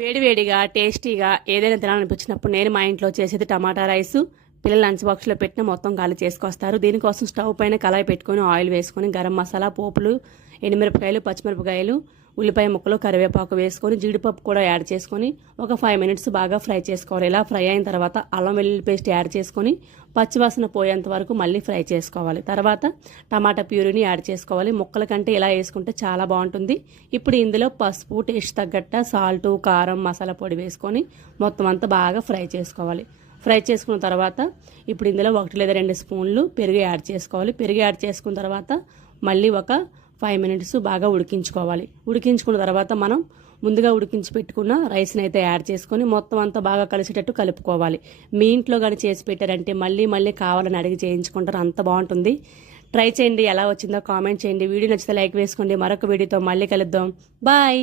వేడివేడిగా టేస్టీగా ఏదైనా తినాలనిపించినప్పుడు నేను మా ఇంట్లో చేసేది టమాటా రైస్. పిల్లలు లంచ్ బాక్స్లో పెట్టిన మొత్తం గాలి చేసుకొస్తారు. దీనికోసం స్టవ్ పైన కళాయి పెట్టుకొని ఆయిల్ వేసుకొని గరం మసాలా, పోపులు, ఎండుమిరపకాయలు, పచ్చిమిరపకాయలు, ఉల్లిపాయ ముక్కలు, కరివేపాకు వేసుకొని జీడిపప్పు కూడా యాడ్ చేసుకొని ఒక 5 మినిట్స్ బాగా ఫ్రై చేసుకోవాలి. ఇలా ఫ్రై అయిన తర్వాత అల్లం వెల్లుల్లి పేస్ట్ యాడ్ చేసుకొని పచ్చివాసన పోయేంత వరకు మళ్ళీ ఫ్రై చేసుకోవాలి. తర్వాత టమాటా ప్యూరీని యాడ్ చేసుకోవాలి. ముక్కల కంటే ఇలా వేసుకుంటే చాలా బాగుంటుంది. ఇప్పుడు ఇందులో పసుపు, టేస్ట్ తగ్గట్ట సాల్ట్, కారం, మసాలా పొడి వేసుకొని మొత్తం అంతా బాగా ఫ్రై చేసుకోవాలి. ఫ్రై చేసుకున్న తర్వాత ఇప్పుడు ఇందులో 1 లేదా 2 స్పూన్లు పెరుగు యాడ్ చేసుకోవాలి. పెరుగు యాడ్ చేసుకున్న తర్వాత మళ్ళీ ఒక 5 మినిట్స్ బాగా ఉడికించుకోవాలి. ఉడికించుకున్న తర్వాత మనం ముందుగా ఉడికించి పెట్టుకున్న రైస్ని అయితే యాడ్ చేసుకొని మొత్తం అంతా బాగా కలిసేటట్టు కలుపుకోవాలి. మీ ఇంట్లో కానీ చేసి పెట్టారంటే మళ్ళీ మళ్ళీ కావాలని అడిగి చేయించుకుంటారు, అంత బాగుంటుంది. ట్రై చేయండి, ఎలా వచ్చిందో కామెంట్ చేయండి. వీడియో నచ్చితే లైక్ వేసుకోండి. మరొక వీడియోతో మళ్ళీ కలుద్దాం. బాయ్.